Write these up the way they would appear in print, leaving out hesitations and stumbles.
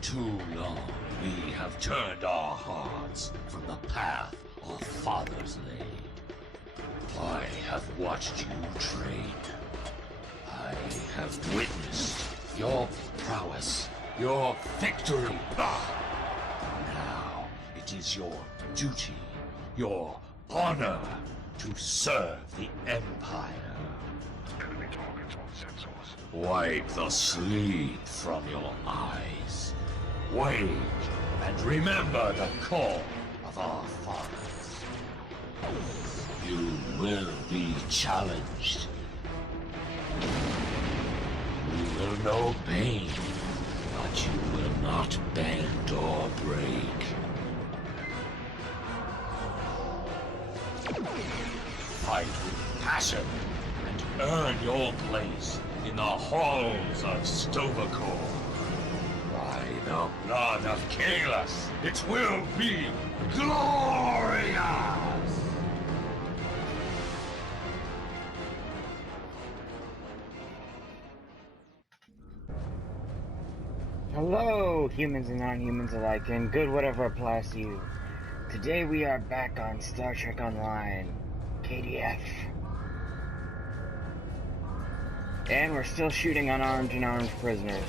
too long, we have turned our hearts from the path our fathers laid. I have watched you train. I have witnessed your prowess, your victory. Now it is your duty, your honor, to serve the Empire. Enemy targets on sensors. Wipe the sleep from your eyes. Wait and remember the call of our fathers. You will be challenged. You will know pain, but you will not bend or break. Fight with passion and earn your place in the halls of Stovacor. By the blood of Kalis, it will be glorious! Hello, humans and non-humans alike, and good whatever applies to you. Today we are back on Star Trek Online, KDF. And we're still shooting unarmed and armed prisoners.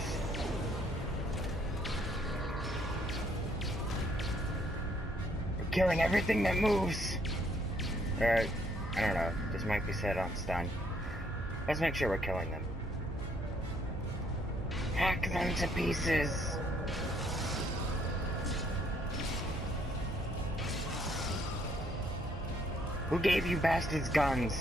We're killing everything that moves. I don't know, this might be said on stun. Let's make sure we're killing them. Hack them to pieces! Who gave you bastards guns?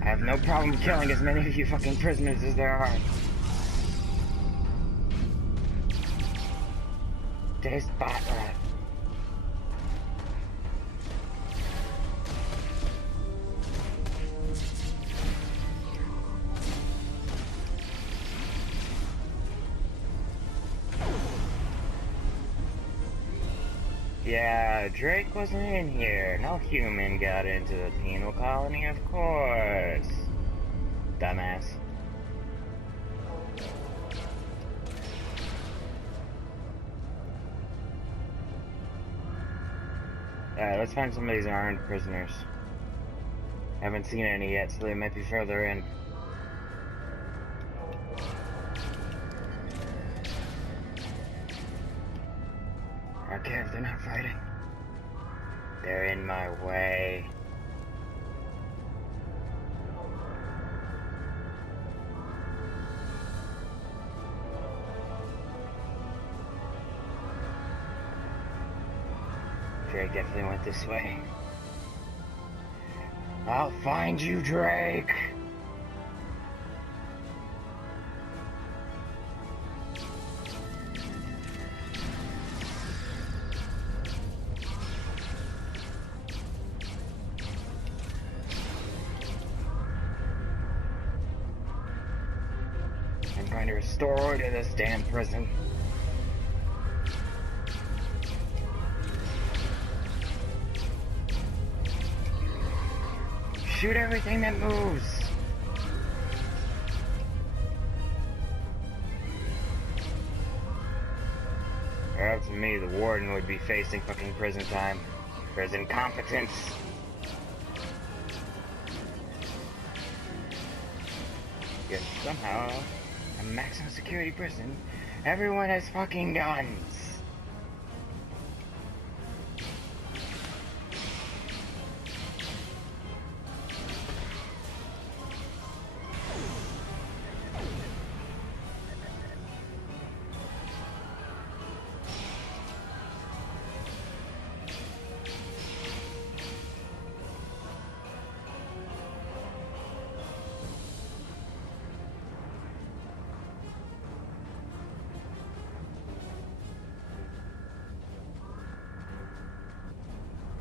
I have no problem killing as many of you fucking prisoners as there are. There's Butler. Yeah, Drake wasn't in here. No human got into the penal colony, of course. Dumbass. Alright, let's find some of these armed prisoners. Haven't seen any yet, so they might be further in. I don't care if they're not fighting. They're in my way. Drake definitely went this way. I'll find you, Drake! I'm going to restore order to this damn prison. Shoot everything that moves! Or else me, the warden would be facing fucking prison time for his incompetence. Yet somehow, a maximum security prison, everyone has fucking guns!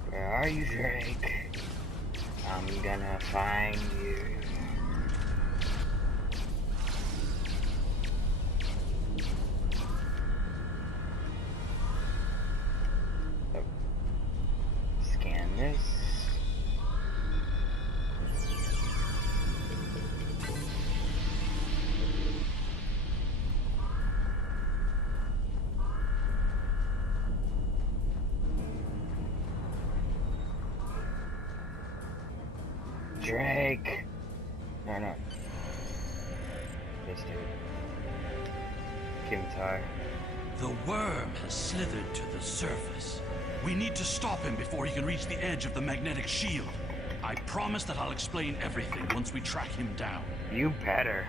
Where are you, Drake? I'm gonna find you. Drake. No. This dude. Kimtar. The worm has slithered to the surface. We need to stop him before he can reach the edge of the magnetic shield. I promise that I'll explain everything once we track him down. You better.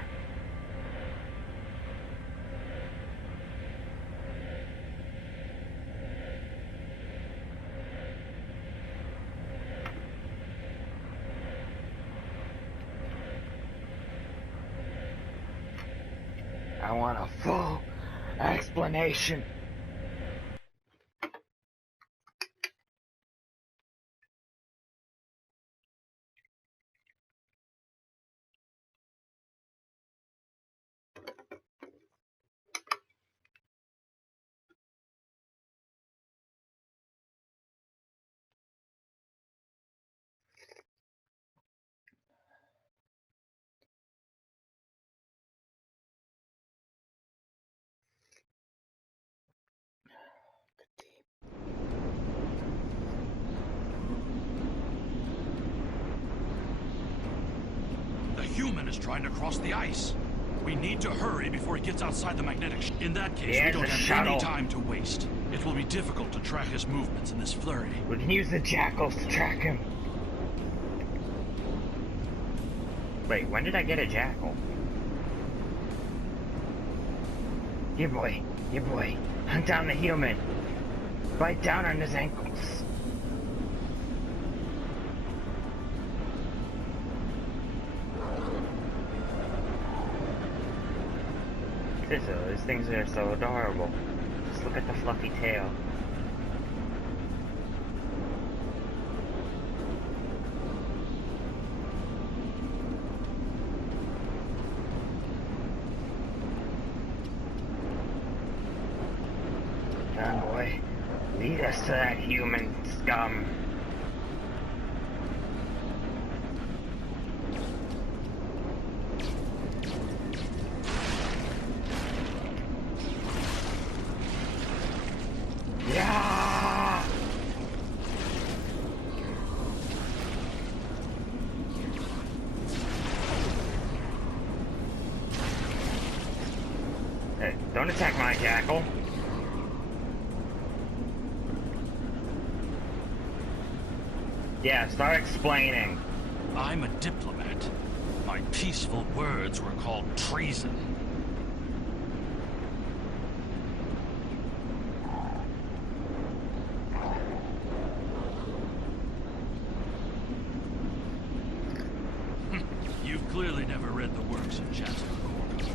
I want a full explanation. The human is trying to cross the ice. We need to hurry before he gets outside the magnetic shield. In that case, we don't have any time to waste. It will be difficult to track his movements in this flurry. We can use the jackals to track him. Wait, when did I get a jackal? Yeah boy. Hunt down the human. Bite down on his ankles. These things are so adorable. Just look at the fluffy tail. Come on, boy. Lead us to that human scum. Yeah! Hey, don't attack my jackal. Yeah, start explaining. I'm a diplomat. My peaceful words were called treason. You've clearly never read the works of Chancellor Gorgon.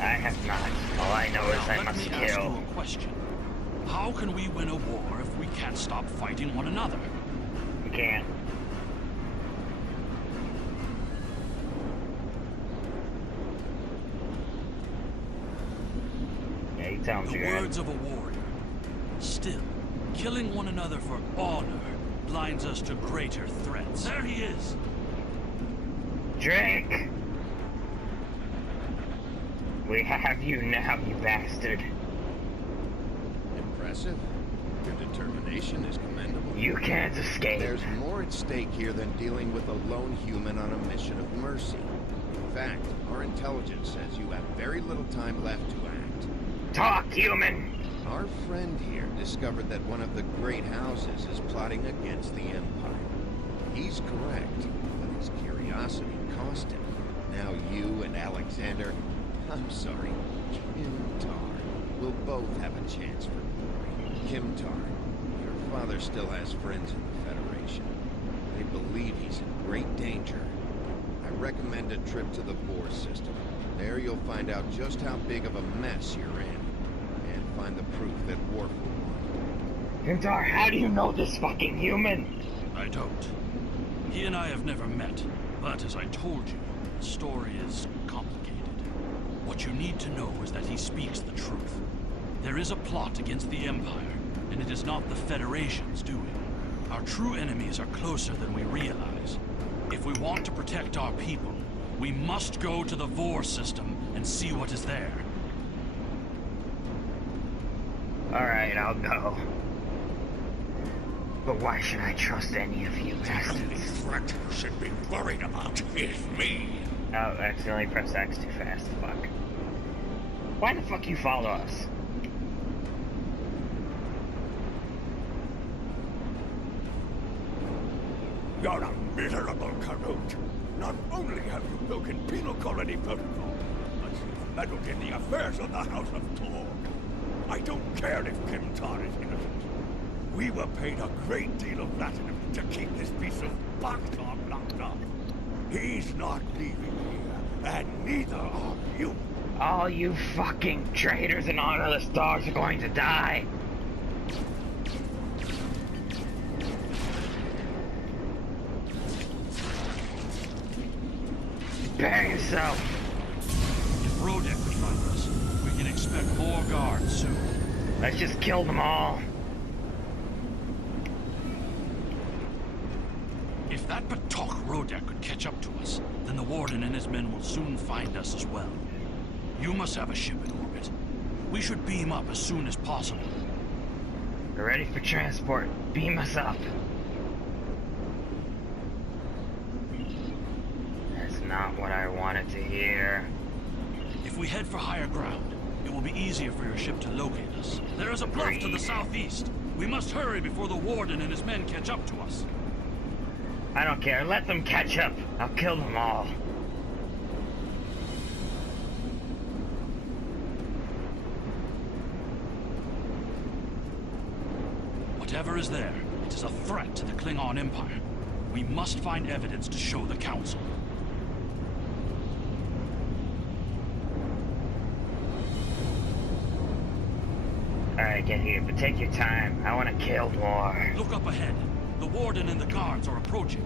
I have not. All I know is I must Let me ask kill. you a question. How can we win a war if we can't stop fighting one another? You can't. Yeah, you tell him The to go words of a warrior. Still, killing one another for honor blinds us to greater threats. There he is! Drake! We have you now, you bastard. Impressive. Your determination is commendable. You can't escape. There's more at stake here than dealing with a lone human on a mission of mercy. In fact, our intelligence says you have very little time left to act. Talk, human! Our friend here discovered that one of the great houses is plotting against the Empire. He's correct, but his curiosity cost him. Now you and Alexander, I'm sorry, Kimtar, will both have a chance for glory. Kimtar, your father still has friends in the Federation. They believe he's in great danger. I recommend a trip to the Bohr system. There you'll find out just how big of a mess you're in. And find the proof that Worf will want. Kimtar, how do you know this fucking human? I don't. He and I have never met, but as I told you, the story is complicated. What you need to know is that he speaks the truth. There is a plot against the Empire, and it is not the Federation's doing. Our true enemies are closer than we realize. If we want to protect our people, we must go to the Vor system and see what is there. Alright, I'll go. But why should I trust any of you The only bastards? threat you should be worried about is me. Oh, I accidentally pressed X too fast. Fuck. Why the fuck you follow us? You're a miserable Karut. Not only have you broken penal colony protocol, but you've meddled in the affairs of the House of Torg. I don't care if Kimtar is innocent. We were paid a great deal of platinum to keep this piece of Baktar locked up. He's not leaving here, and neither are you. All you fucking traitors and honorless dogs are going to die. Prepare yourself. If Rodek could find us, we can expect more guards soon. Let's just kill them all. If that Batok Rodek could catch up to us, then the Warden and his men will soon find us as well. You must have a ship in orbit. We should beam up as soon as possible. We're ready for transport. Beam us up. That's not what I wanted to hear. If we head for higher ground, it will be easier for your ship to locate us. There is a bluff to the southeast. We must hurry before the Warden and his men catch up to us. I don't care. Let them catch up. I'll kill them all. Whatever is there, it is a threat to the Klingon Empire. We must find evidence to show the Council. Alright, get here, but take your time. I want to kill more. Look up ahead. The Warden and the guards are approaching.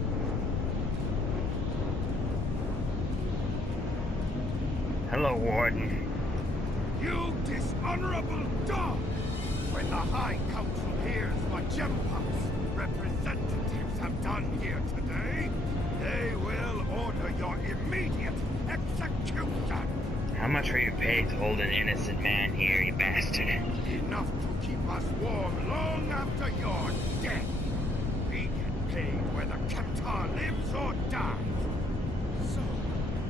Hello, Warden. You dishonorable dog! When the High Council hears what Jempak's representatives have done here today, they will order your immediate execution! How much were you paid to hold an innocent man here, you bastard? Enough to keep us warm long after you're dead. We get paid whether Keptar lives or dies. So,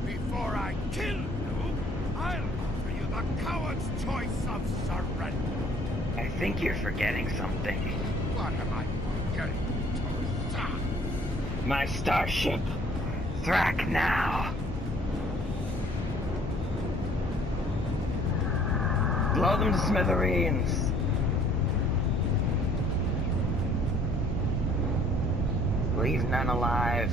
before I kill you, I'll offer you the coward's choice of surrender. I think you're forgetting something. What am I forgetting? Tosa? My starship. Thrak now. Blow them to smithereens. Leave none alive.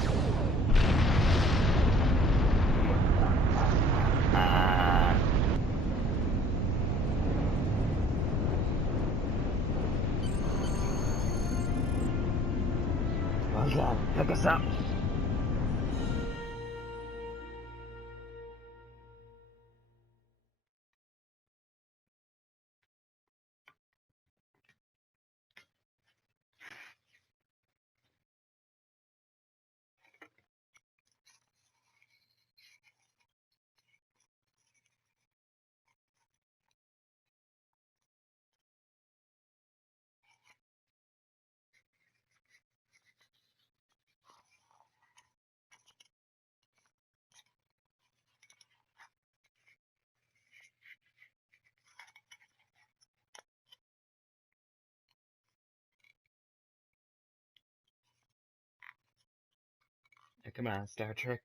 Well done. Pick us up. Hey, come on, Star Trek.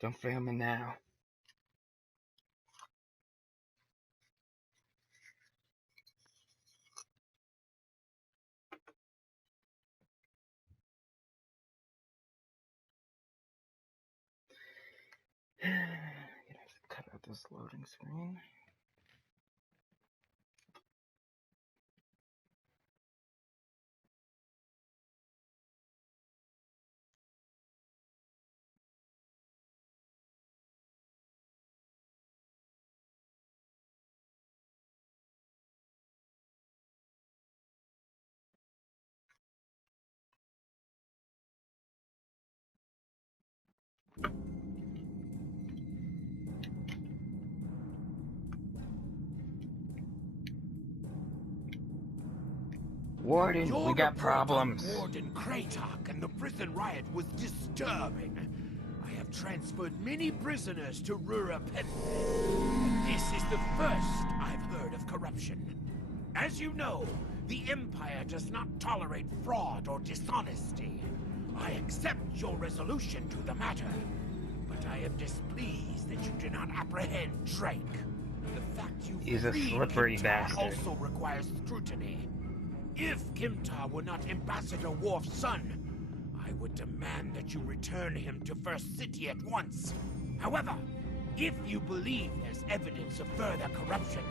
Don't fail me now. Gonna have to cut out this loading screen. Warden, Your we got report problems. on Warden Kratok and the prison riot was disturbing. I have transferred many prisoners to Rura-Penn. This is the first I've heard of corruption. As you know, the Empire does not tolerate fraud or dishonesty. I accept your resolution to the matter, but I am displeased that you do not apprehend Drake. The fact you He's a freed slippery Kimtar bastard. also requires scrutiny. If Kimtar were not Ambassador Worf's son, I would demand that you return him to First City at once. However, if you believe there's evidence of further corruption,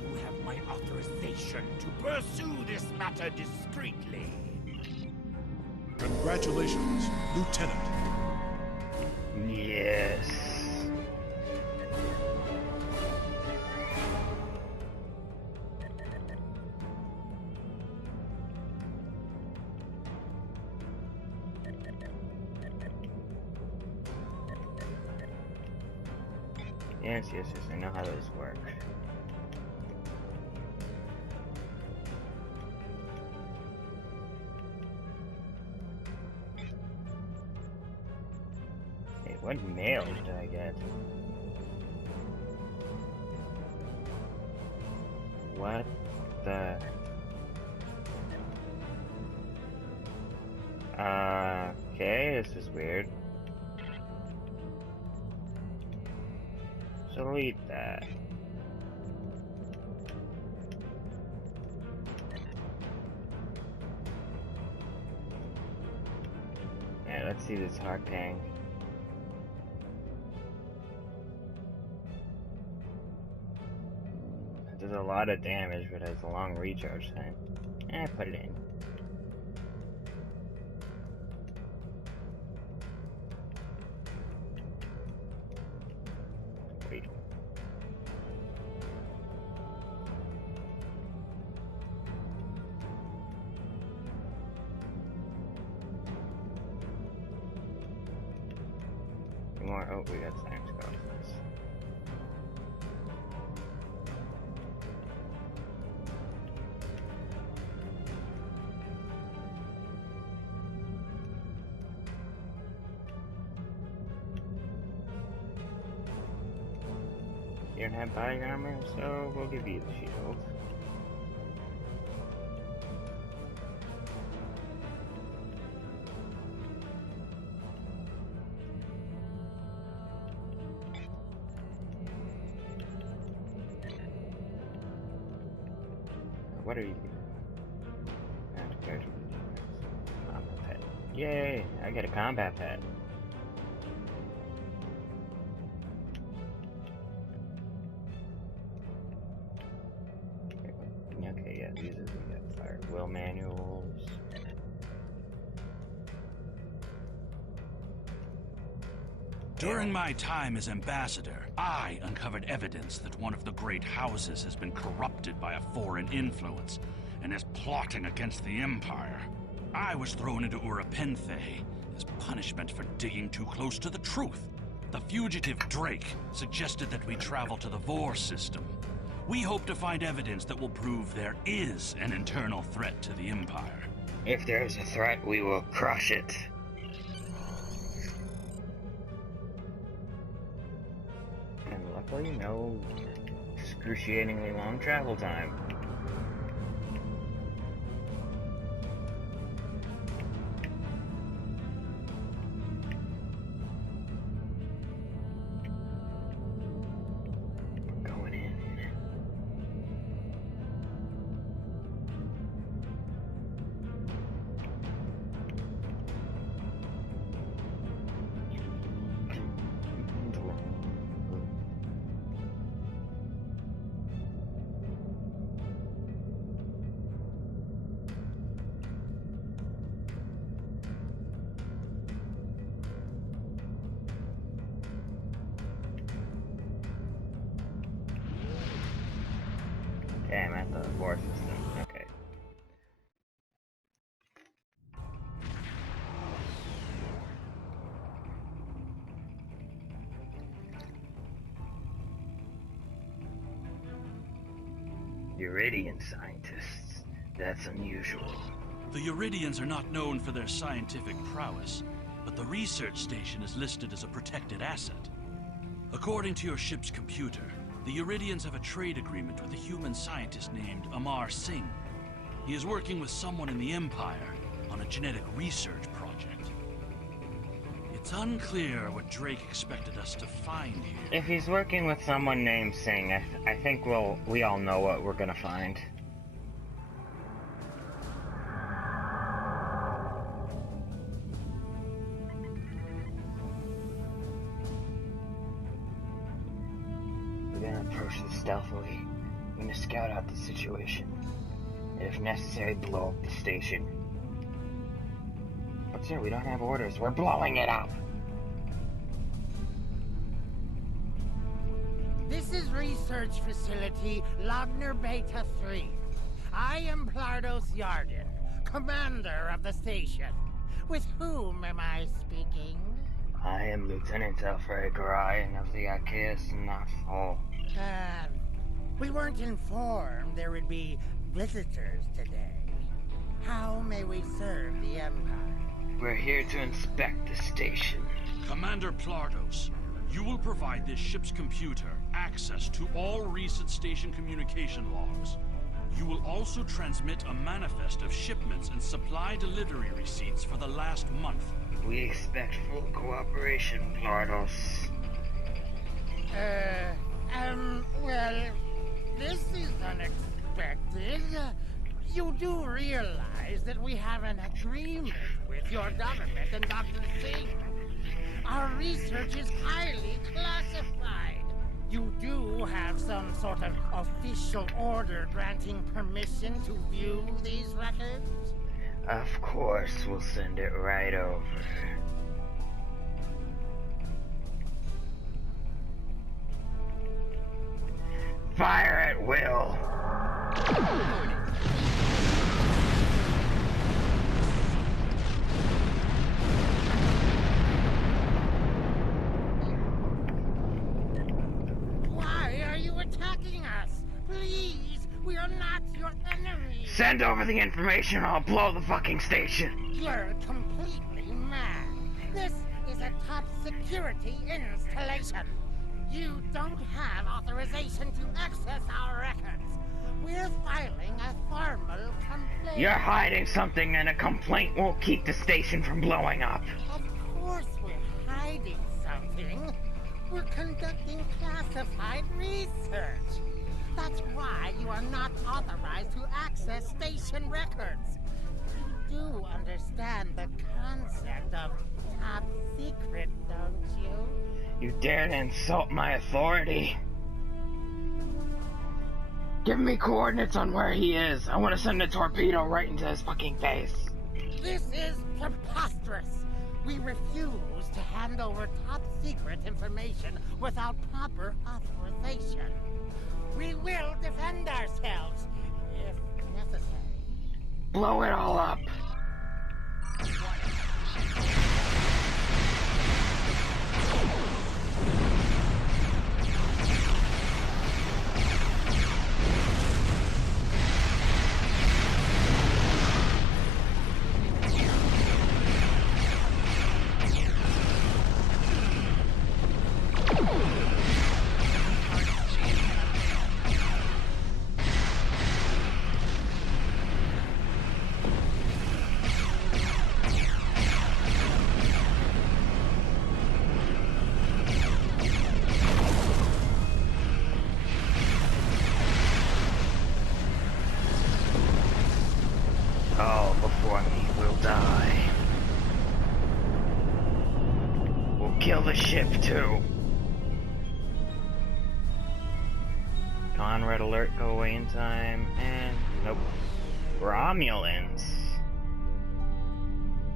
you have my authorization to pursue this matter discreetly. Congratulations, Lieutenant. Yes. Yes, I know how those work. Hey, what mail did I get? What the... Okay, this is weird. Delete that. Yeah, let's see this hard tank. It does a lot of damage, but has a long recharge time. Put it in. Wait. More. Oh, we got science scouts. You don't have body armor, so we'll give you the shield. What are you? Combat pet. Yay! I get a combat pet. Okay, yeah, these are the fire will manuals. During my time as ambassador, I uncovered evidence that one of the great houses has been corrupted by a foreign influence and is plotting against the Empire. I was thrown into Urapenthe as punishment for digging too close to the truth. The fugitive Drake suggested that we travel to the Vor system. We hope to find evidence that will prove there is an internal threat to the Empire. If there is a threat, we will crush it. And luckily, no excruciatingly long travel time. Going in. Okay, I'm at the Vor system. Okay. Uridian scientists. That's unusual. The Uridians are not known for their scientific prowess, but the research station is listed as a protected asset. According to your ship's computer, the Uridians have a trade agreement with a human scientist named Amar Singh. He is working with someone in the Empire on a genetic research project. It's unclear what Drake expected us to find here. If he's working with someone named Singh, I think we all know what we're gonna find. We're gonna approach this stealthily. We're gonna scout out the situation. And if necessary, blow up the station. But sir, we don't have orders. We're blowing it up! This is Research Facility Logner Beta 3. I am Plardos Yarden, commander of the station. With whom am I speaking? I am Lieutenant Alfred Garayan of the Arceus Knothole. We weren't informed there would be visitors today. How may we serve the Empire? We're here to inspect the station. Commander Plardos, you will provide this ship's computer access to all recent station communication logs. You will also transmit a manifest of shipments and supply delivery receipts for the last month. We expect full cooperation, Plardos. Well, this is unexpected. You do realize that we have an agreement with your government and Dr. Singh. Our research is highly classified. You do have some sort of official order granting permission to view these records? Of course, we'll send it right over. Fire at will! Why are you attacking us? Please, we are not your enemies. Send over the information or I'll blow the fucking station! You're completely mad. This is a top security installation. You don't have authorization to access our records. We're filing a formal complaint. You're hiding something and a complaint won't keep the station from blowing up. Of course we're hiding something. We're conducting classified research. That's why you are not authorized to access station records. You do understand the concept of top secret, don't you? You dare to insult my authority? Give me coordinates on where he is. I want to send a torpedo right into his fucking face. This is preposterous. We refuse to hand over top secret information without proper authorization. We will defend ourselves, if necessary. Blow it all up. All before me will die. We'll kill the ship too. Con red alert, go away in time, and nope. Romulans.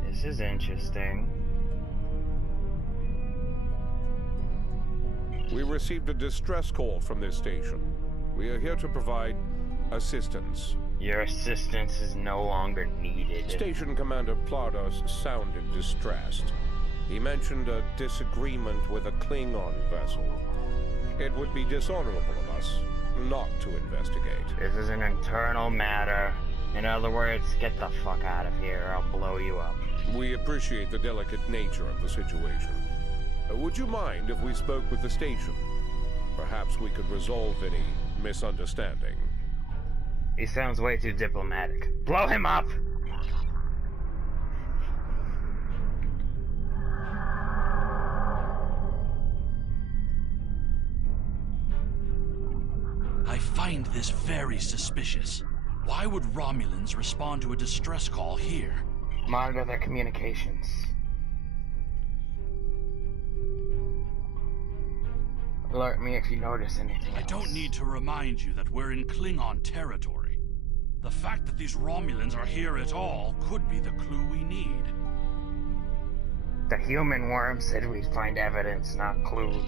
This is interesting. We received a distress call from this station. We are here to provide assistance. Your assistance is no longer needed. Station Commander Plardos sounded distressed. He mentioned a disagreement with a Klingon vessel. It would be dishonorable of us not to investigate. This is an internal matter, In other words, get the fuck out of here or I'll blow you up. We appreciate the delicate nature of the situation. Would you mind if we spoke with the station? Perhaps we could resolve any misunderstanding. He sounds way too diplomatic. Blow him up! I find this very suspicious. Why would Romulans respond to a distress call here? Monitor their communications. Alert me if you notice anything I don't need to remind you that we're in Klingon territory. The fact that these Romulans are here at all could be the clue we need. The human worm said we'd find evidence, not clues.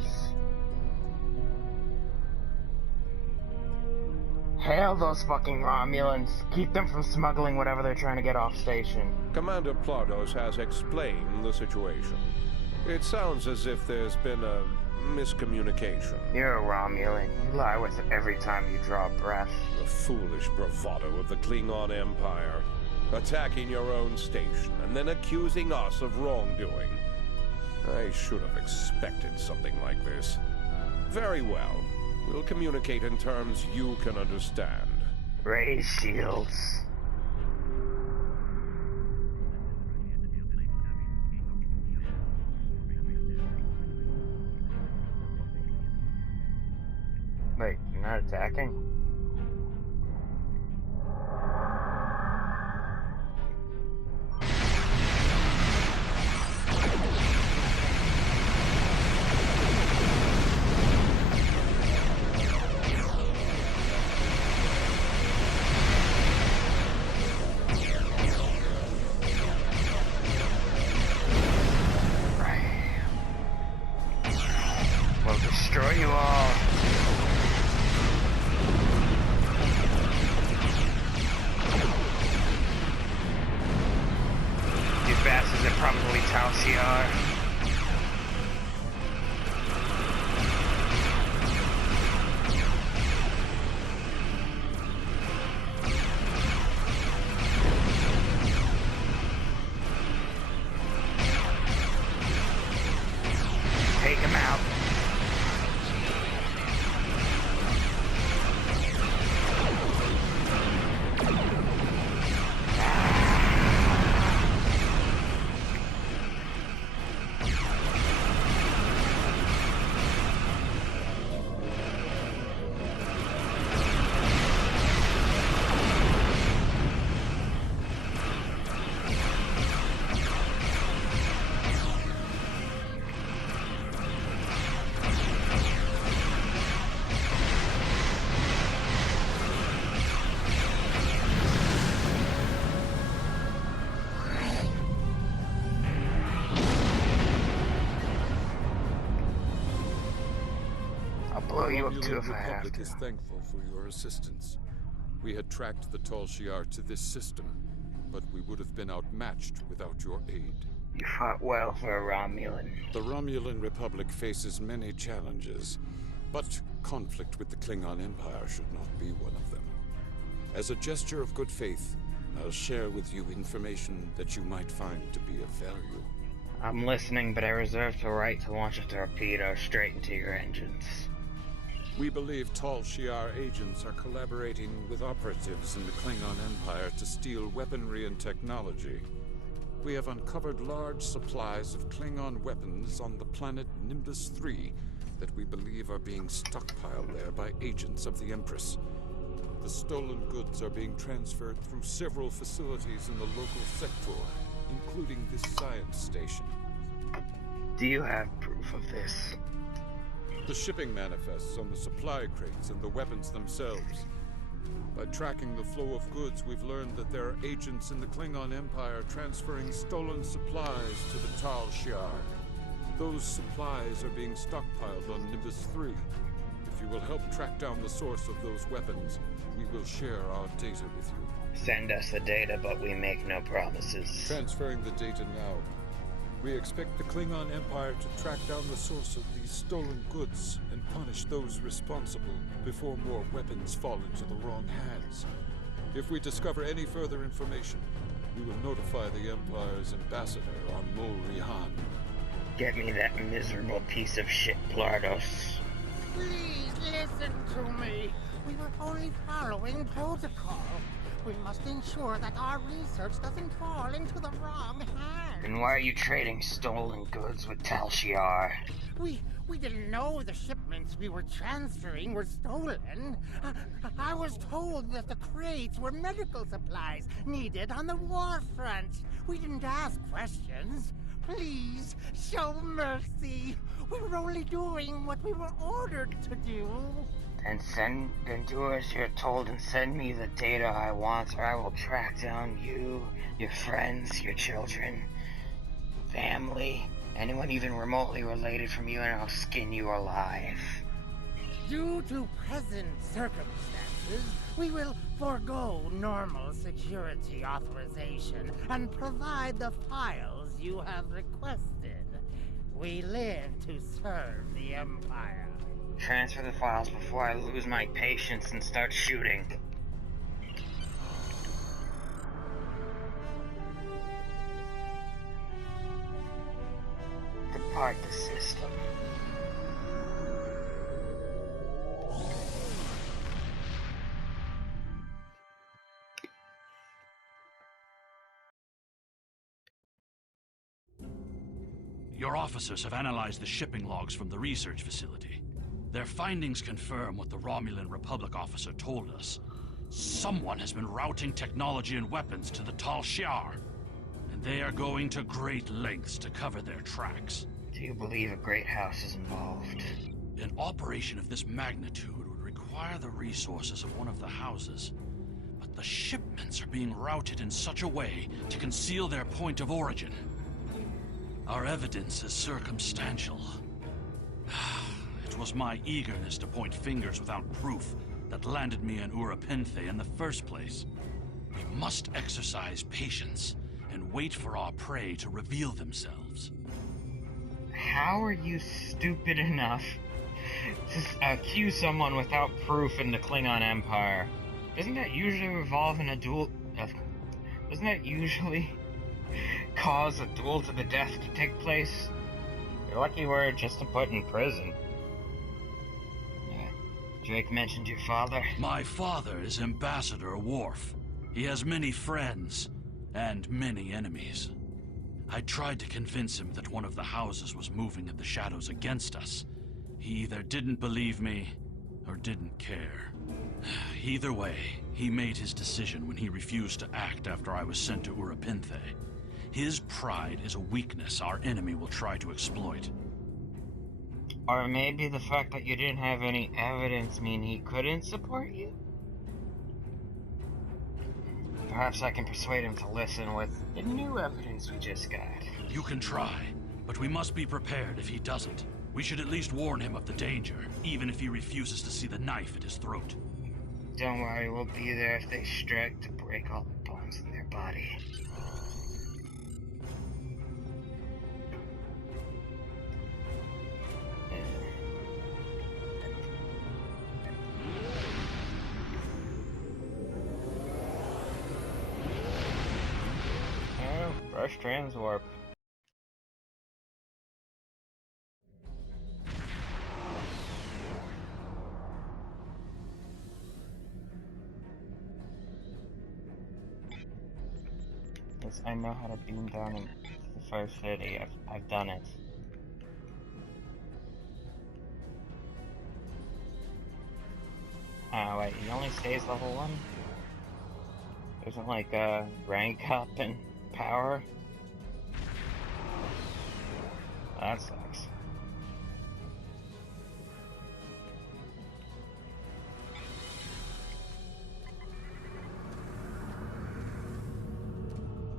Hail those fucking Romulans. Keep them from smuggling whatever they're trying to get off station. Commander Plados has explained the situation. It sounds as if there's been a miscommunication. You're a Romulan. You lie with it every time you draw a breath. The foolish bravado of the Klingon Empire. Attacking your own station and then accusing us of wrongdoing. I should have expected something like this. Very well. We'll communicate in terms you can understand. Raise shields. Wait, you're not attacking? We'll destroy you all. These bastards are probably Tal Shiar. Take him out. I'll blow you up too if I have Republic to. is thankful for your assistance. We had tracked the Tal Shiar to this system, but we would have been outmatched without your aid. You fought well for a Romulan. The Romulan Republic faces many challenges, but conflict with the Klingon Empire should not be one of them. As a gesture of good faith, I'll share with you information that you might find to be of value. I'm listening, but I reserve the right to launch a torpedo straight into your engines. We believe Tal Shiar agents are collaborating with operatives in the Klingon Empire to steal weaponry and technology. We have uncovered large supplies of Klingon weapons on the planet Nimbus 3 that we believe are being stockpiled there by agents of the Empress. The stolen goods are being transferred through several facilities in the local sector, including this science station. Do you have proof of this? The shipping manifests on the supply crates and the weapons themselves. By tracking the flow of goods, we've learned that there are agents in the Klingon Empire transferring stolen supplies to the Tal Shiar. Those supplies are being stockpiled on Nimbus 3. If you will help track down the source of those weapons, we will share our data with you. Send us the data, but we make no promises. Transferring the data now. We expect the Klingon Empire to track down the source of these stolen goods and punish those responsible before more weapons fall into the wrong hands. If we discover any further information, we will notify the Empire's ambassador on Mol Rihan. Get me that miserable piece of shit, Blardos. Please listen to me. We were only following protocol. We must ensure that our research doesn't fall into the wrong hands. And why are you trading stolen goods with Tal Shiar? We didn't know the shipments we were transferring were stolen. I was told that the crates were medical supplies needed on the war front. We didn't ask questions. Please, show mercy. We were only doing what we were ordered to do. Then do as you're told and send me the data I want, or I will track down you, your friends, your children, family, anyone even remotely related from you, and I'll skin you alive. Due to present circumstances, we will forego normal security authorization and provide the files you have requested. We live to serve the Empire. Transfer the files before I lose my patience and start shooting. Depart the system. Your officers have analyzed the shipping logs from the research facility. Their findings confirm what the Romulan Republic officer told us. Someone has been routing technology and weapons to the Tal Shiar, and they are going to great lengths to cover their tracks. Do you believe a great house is involved? An operation of this magnitude would require the resources of one of the houses, but the shipments are being routed in such a way to conceal their point of origin. Our evidence is circumstantial. It was my eagerness to point fingers without proof that landed me in Urapenthe in the first place. We must exercise patience and wait for our prey to reveal themselves. How are you stupid enough to accuse someone without proof in the Klingon Empire? Doesn't that usually revolve in a duel? Doesn't that usually cause a duel to the death to take place? You're lucky we're just a put in prison. Drake mentioned your father. My father is Ambassador Worf. He has many friends and many enemies. I tried to convince him that one of the houses was moving in the shadows against us. He either didn't believe me or didn't care. Either way, he made his decision when he refused to act after I was sent to Urapenthe. His pride is a weakness our enemy will try to exploit. Or maybe the fact that you didn't have any evidence mean he couldn't support you? Perhaps I can persuade him to listen with the new evidence we just got. You can try, but we must be prepared if he doesn't. We should at least warn him of the danger, even if he refuses to see the knife at his throat. Don't worry, we'll be there if they strike to break all the bones in their body. Brush transwarp. Yes, I know how to beam down in the first city. I've done it. Wait, he only stays level 1? Isn't like rank up and power? That sucks.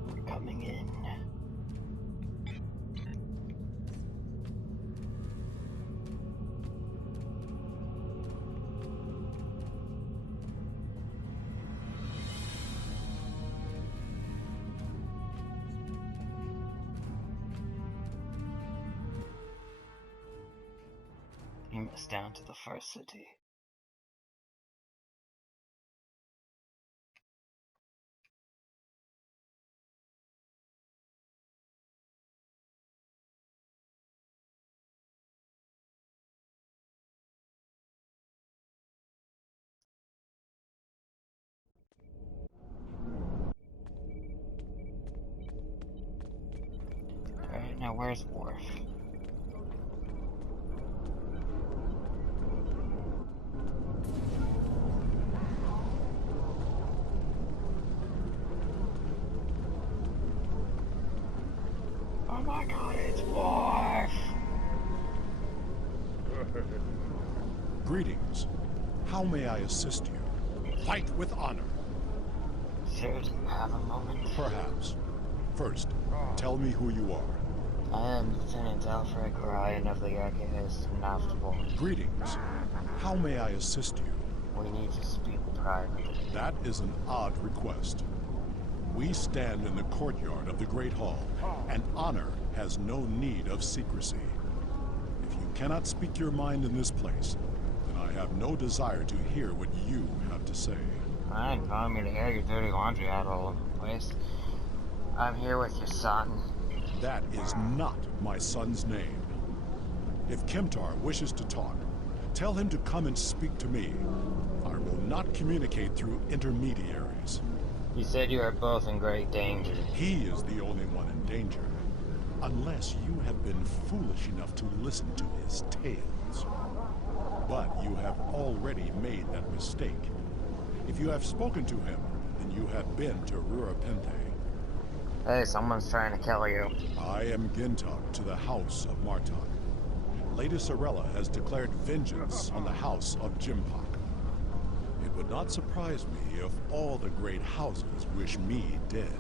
We're coming in. You must down to the first city. where's Worf? Oh my god, it's Worf! Greetings. How may I assist you? Fight with honor. Sir, do you have a moment? Perhaps. First, tell me who you are. I am Lieutenant Alfred Orion of the Archivist Navtable. Greetings. How may I assist you? We need to speak privately. That is an odd request. We stand in the courtyard of the Great Hall, and honor has no need of secrecy. If you cannot speak your mind in this place, then I have no desire to hear what you have to say. Fine, follow me to air your dirty laundry out all over the place. I'm here with your son. That is not my son's name. If Kimtar wishes to talk, tell him to come and speak to me. I will not communicate through intermediaries. You said you are both in great danger. He is the only one in danger. Unless you have been foolish enough to listen to his tales. But you have already made that mistake. If you have spoken to him, then you have been to Rurapente. Hey, someone's trying to kill you. I am Gintok to the House of Martok. Lady Sorella has declared vengeance on the House of Jimpak. It would not surprise me if all the great houses wish me dead.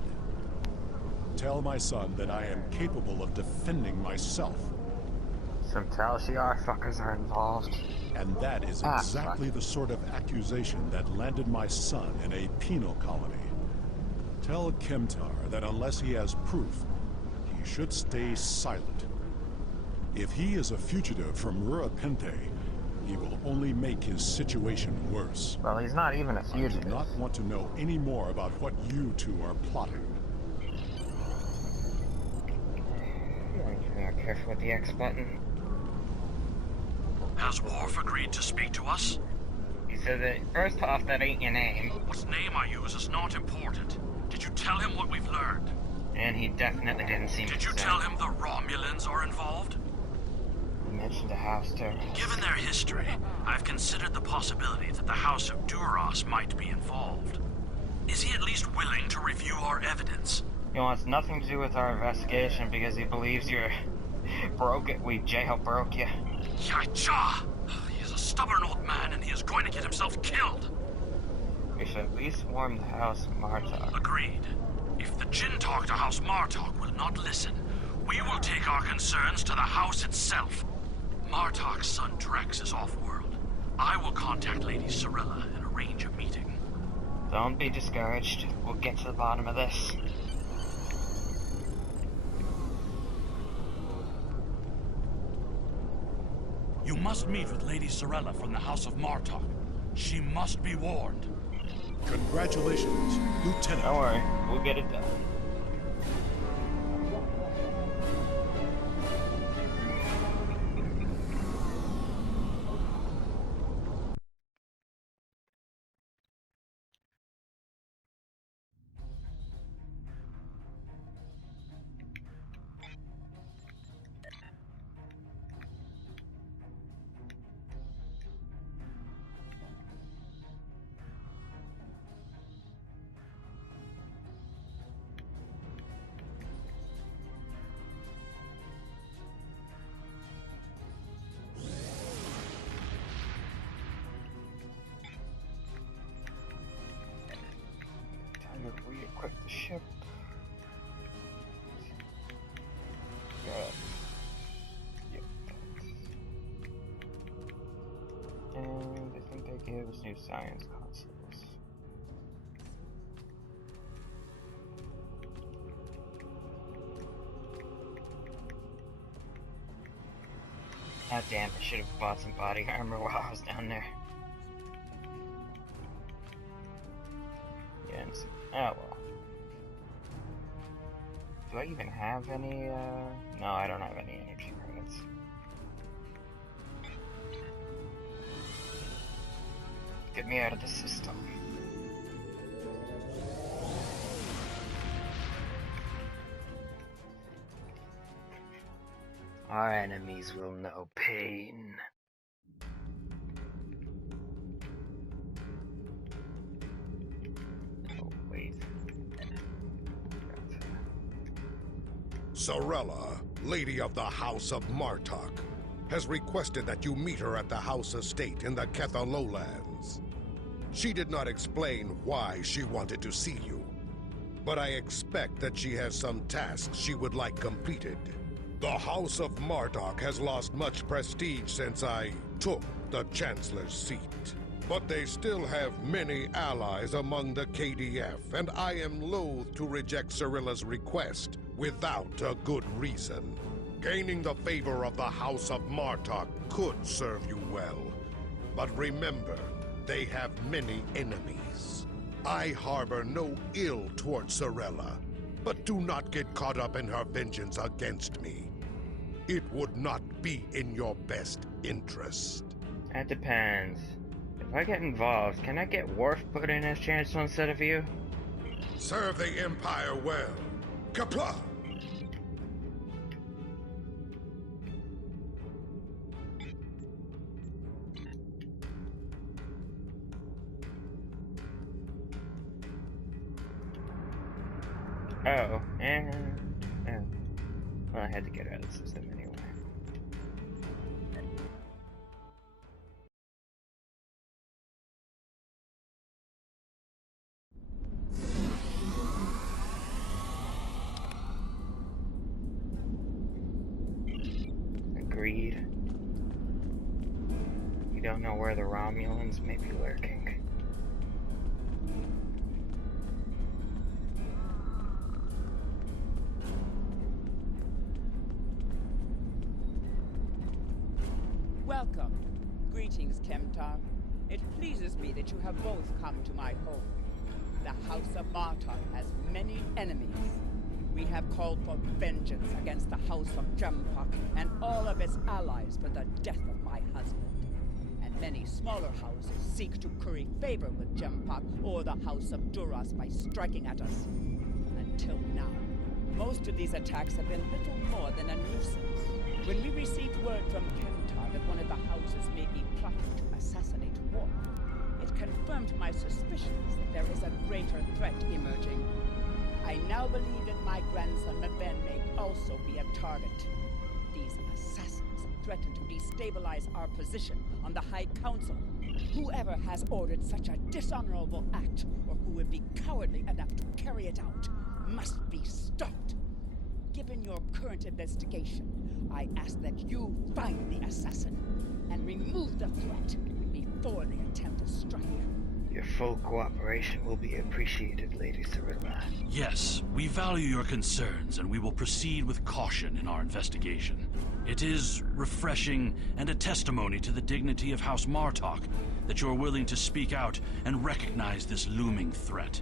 Tell my son that I am capable of defending myself. Some Tal Shiar fuckers are involved. And that is exactly the sort of accusation that landed my son in a penal colony. Tell Kimtar that unless he has proof, he should stay silent. If he is a fugitive from Rurapente, he will only make his situation worse. Well, he's not even a fugitive. I do not want to know any more about what you two are plotting. More careful with the X button. Has Worf agreed to speak to us? He said that, first off, that ain't your name. What name I use is not important. Did you tell him what we've learned? And he definitely didn't seem to. Did you tell him the Romulans are involved? He mentioned a house too. Given their history, I've considered the possibility that the House of Duras might be involved. Is he at least willing to review our evidence? He wants nothing to do with our investigation because he believes you're we jailbroke you. Yacha! He is a stubborn old man and he is going to get himself killed. We should at least warn the House of Martok. Agreed. If the Jinn talk to House Martok will not listen, we will take our concerns to the house itself. Martok's son Drex is off-world. I will contact Lady Sorella and arrange a meeting. Don't be discouraged. We'll get to the bottom of this. You must meet with Lady Sorella from the House of Martok. She must be warned. Congratulations, Lieutenant. Don't worry, we'll get it done. Re-equip the ship. Yep. And I think they gave us new science consoles. God damn, I should have bought some body armor while I was down there. Yeah, and oh well. Do I even have any, no, I don't have any energy credits. Get me out of the system. Our enemies will know pain. Oh, wait. Sorella, Lady of the House of Martok, has requested that you meet her at the House Estate in the Ketha Lowlands. She did not explain why she wanted to see you, but I expect that she has some tasks she would like completed. The House of Martok has lost much prestige since I took the Chancellor's seat. But they still have many allies among the KDF, and I am loath to reject Sorella's request without a good reason. Gaining the favor of the House of Martok could serve you well. But remember, they have many enemies. I harbor no ill towards Sorella, but do not get caught up in her vengeance against me. It would not be in your best interest. That depends. If I get involved, can I get Worf put in as Chancellor instead of you? Serve the Empire well. Kapla! Oh, and... oh. Well, I had to get out of the system anyway. Agreed. We don't know where the Romulans may be lurking. Welcome. Greetings, Kemtar. It pleases me that you have both come to my home. The House of Martok has many enemies. We have called for vengeance against the House of Jempok and all of its allies for the death of my husband. And many smaller houses seek to curry favor with Jempok or the House of Duras by striking at us. Until now, most of these attacks have been little more than a nuisance. When we received word from Kemtar that one of the houses may be plotting to assassinate Worf, it confirmed my suspicions that there is a greater threat emerging. I now believe that my grandson Maven may also be a target. These assassins threaten to destabilize our position on the High Council. Whoever has ordered such a dishonorable act, or who would be cowardly enough to carry it out, must be stopped. Given your current investigation, I ask that you find the assassin and remove the threat before they attempt to strike. Your full cooperation will be appreciated, Lady Sorella. Yes, we value your concerns, and we will proceed with caution in our investigation. It is refreshing and a testimony to the dignity of House Martok that you are willing to speak out and recognize this looming threat.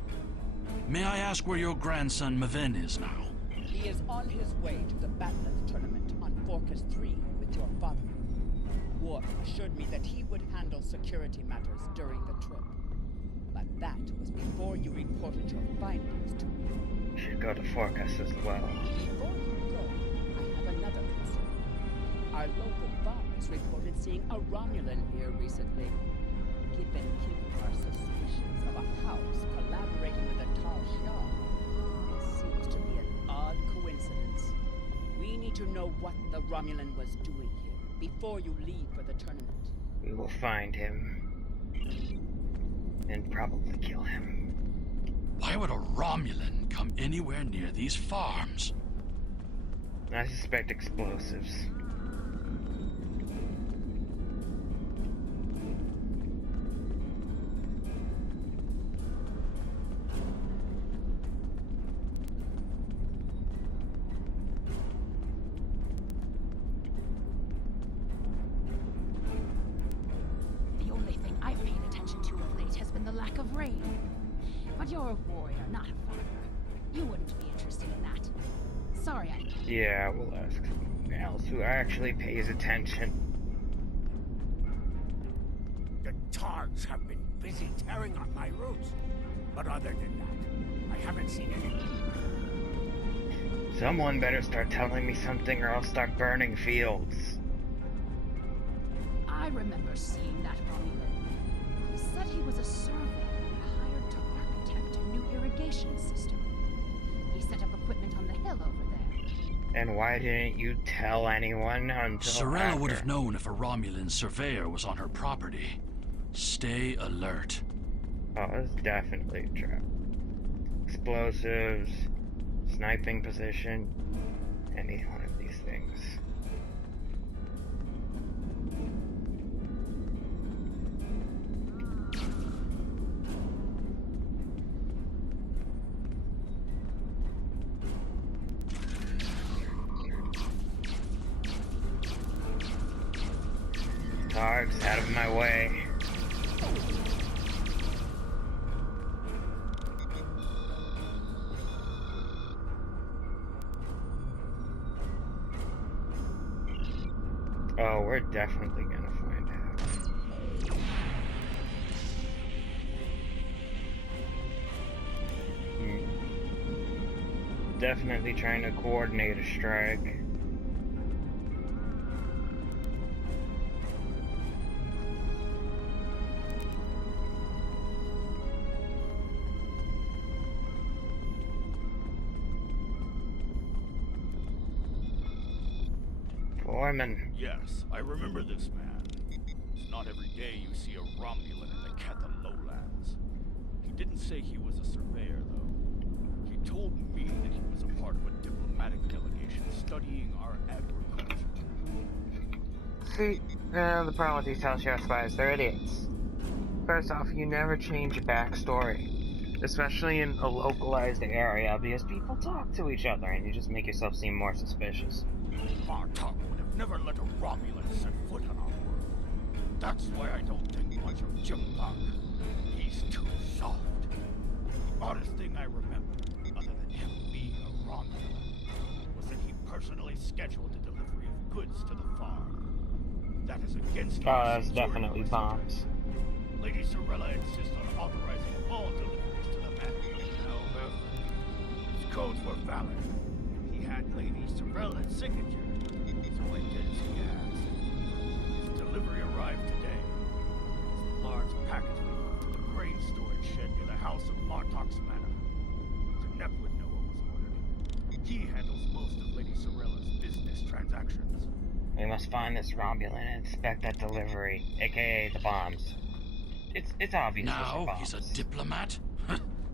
May I ask where your grandson Maven is now? He is on his way to the Battleth tournament on Forcas 3 with your father. Worf assured me that he would handle security matters during the trip. But that was before you reported your findings to me. You should go to Forcas as well. Before you go, I have another concern. Our local farmers reported seeing a Romulan here recently. Given our suspicions of a house collaborating with a Tal Shiar, it seems to be an odd coincidence. We need to know what the Romulan was doing here before you leave for the tournament. We will find him and probably kill him. Why would a Romulan come anywhere near these farms? I suspect explosives. The only thing I've paid attention to of late has been the lack of rain. But you're a warrior, not a farmer. You wouldn't be interested in that. Sorry, I... Yeah, we'll ask someone else who actually pays attention. The Targs have been busy tearing up my roots. But other than that, I haven't seen any. Someone better start telling me something or I'll start burning fields. I remember seeing that Romulan. He said he was a surveyor hired to architect a new irrigation system. He set up equipment on the hill over there. And why didn't you tell anyone until Sorella after? would have known if a Romulan surveyor was on her property. Stay alert. Oh, it's definitely a trap. Explosives, sniping position, any one of these things. Targs, out of my way. Oh, we're definitely gonna find out. Definitely trying to coordinate a strike. Foreman. Yes, I remember this man. It's not every day you see a Romulan in the Ketha lowlands. He didn't say he was a surveyor, though. He told me that he was a part of a diplomatic delegation studying our agriculture. See, the problem with these Telshare spies, they're idiots. First off, you never change your backstory. Especially in a localized area, because people talk to each other and you just make yourself seem more suspicious. Martok would have never let a Romulan set foot on our world. That's why I don't think much of Jim Bach. He's too soft. The oddest thing I remember, other than him being a Romulan, was that he personally scheduled the delivery of goods to the farm. That is against our that's security definitely procedures. bombs. Lady Sorella insists on authorizing all deliveries to the manhunt. However, his codes were valid. He had Lady Sorella's signature, so I did as he asked. His delivery arrived today. It's a large package we moved to the grain storage shed near the house of Martok's manor. Denep would know what was ordered. He handles most of Lady Sorella's business transactions. We must find this Romulan and inspect that delivery, aka the bombs. It's obvious. Now he's a diplomat?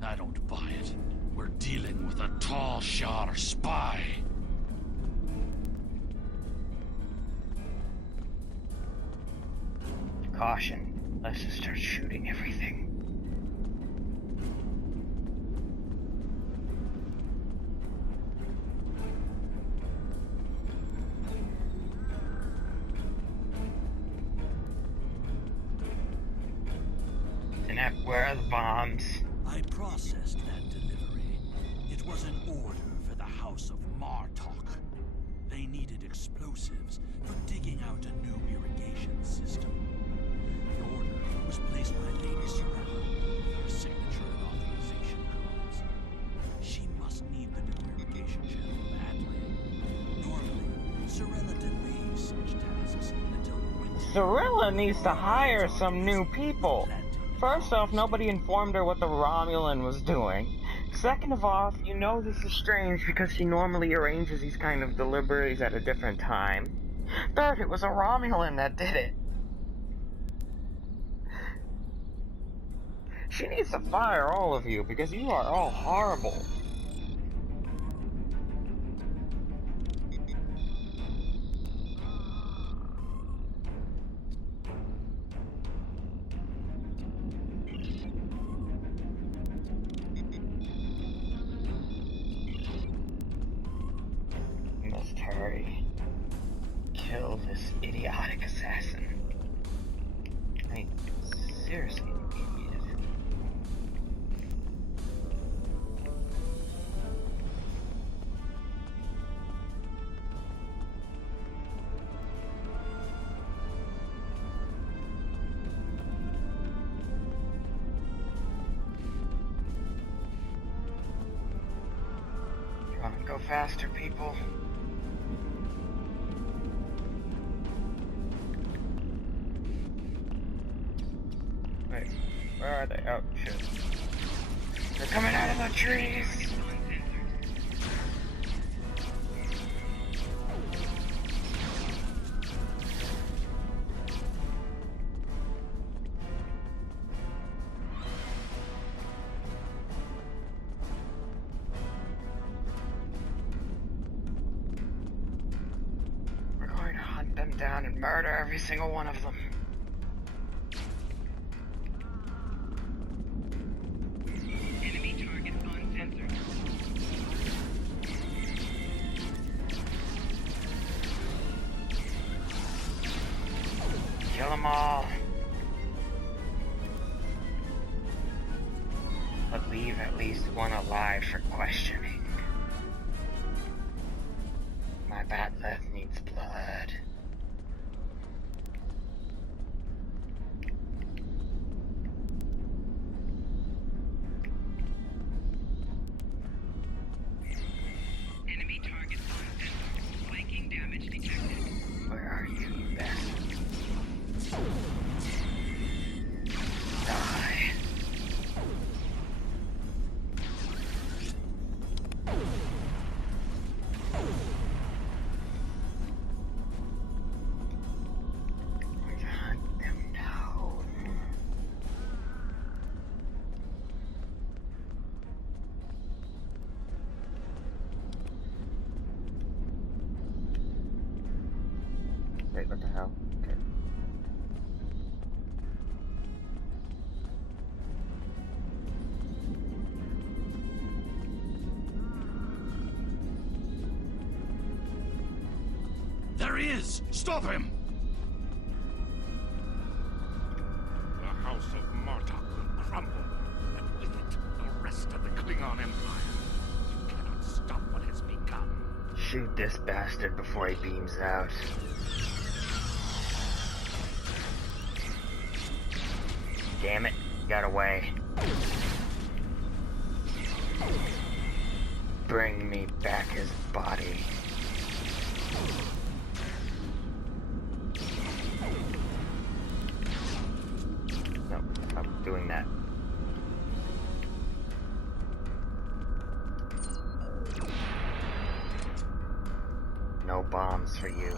I don't buy it. We're dealing with a tall Shar spy. Caution. Let's just start shooting everything. And where are the bombs? I processed that delivery. It was an order for the House of Martok. They needed explosives for digging out a new irrigation system. The order was placed by Lady Sorella with her signature and authorization codes. She must need the new irrigation channel badly. Normally, Sorella delays such tasks until the winter. Sorella needs to hire some new people. First off, nobody informed her what the Romulan was doing. Second of all, you know this is strange because she normally arranges these kind of deliveries at a different time. Third, it was a Romulan that did it. She needs to fire all of you because you are all horrible. Hurry. Kill this idiotic assassin. I mean, seriously, idiot. Go faster, people. Wait, where are they? Oh, shit. They're coming out of the trees! We're going to hunt them down and murder every single one of them. Kill them all. But leave at least one alive for questioning. My bad left needs blood. Enemy target on sensor. Flanking damage detected. Where are you, bastard? Die. Hunt them down. Wait, what the hell? Okay. There he is! Stop him! The House of Martok will crumble, and with it, the rest of the Klingon Empire. You cannot stop what has become. Shoot this bastard before he beams out. Damn it, got away. Bring me back his body. No, I'm doing that. No bombs for you.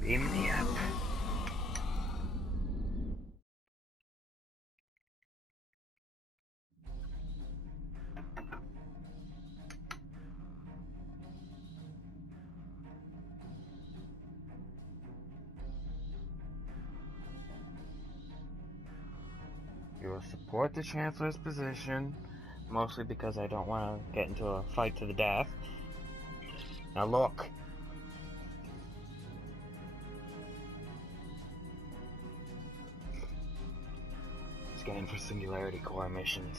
Beam me up. You will support the Chancellor's position, mostly because I don't want to get into a fight to the death. Now look. Scanning for Singularity Core missions.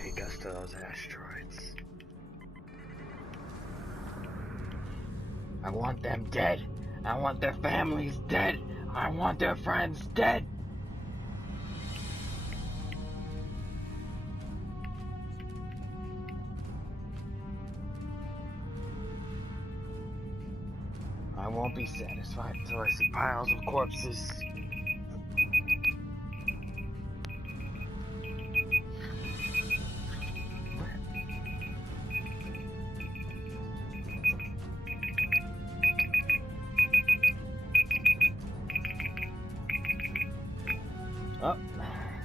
Take us to those asteroids. I want them dead. I want their families dead. I want their friends dead. I won't be satisfied until I see piles of corpses. Oh,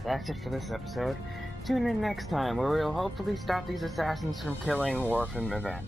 that's it for this episode. Tune in next time where we'll hopefully stop these assassins from killing Worf and Event.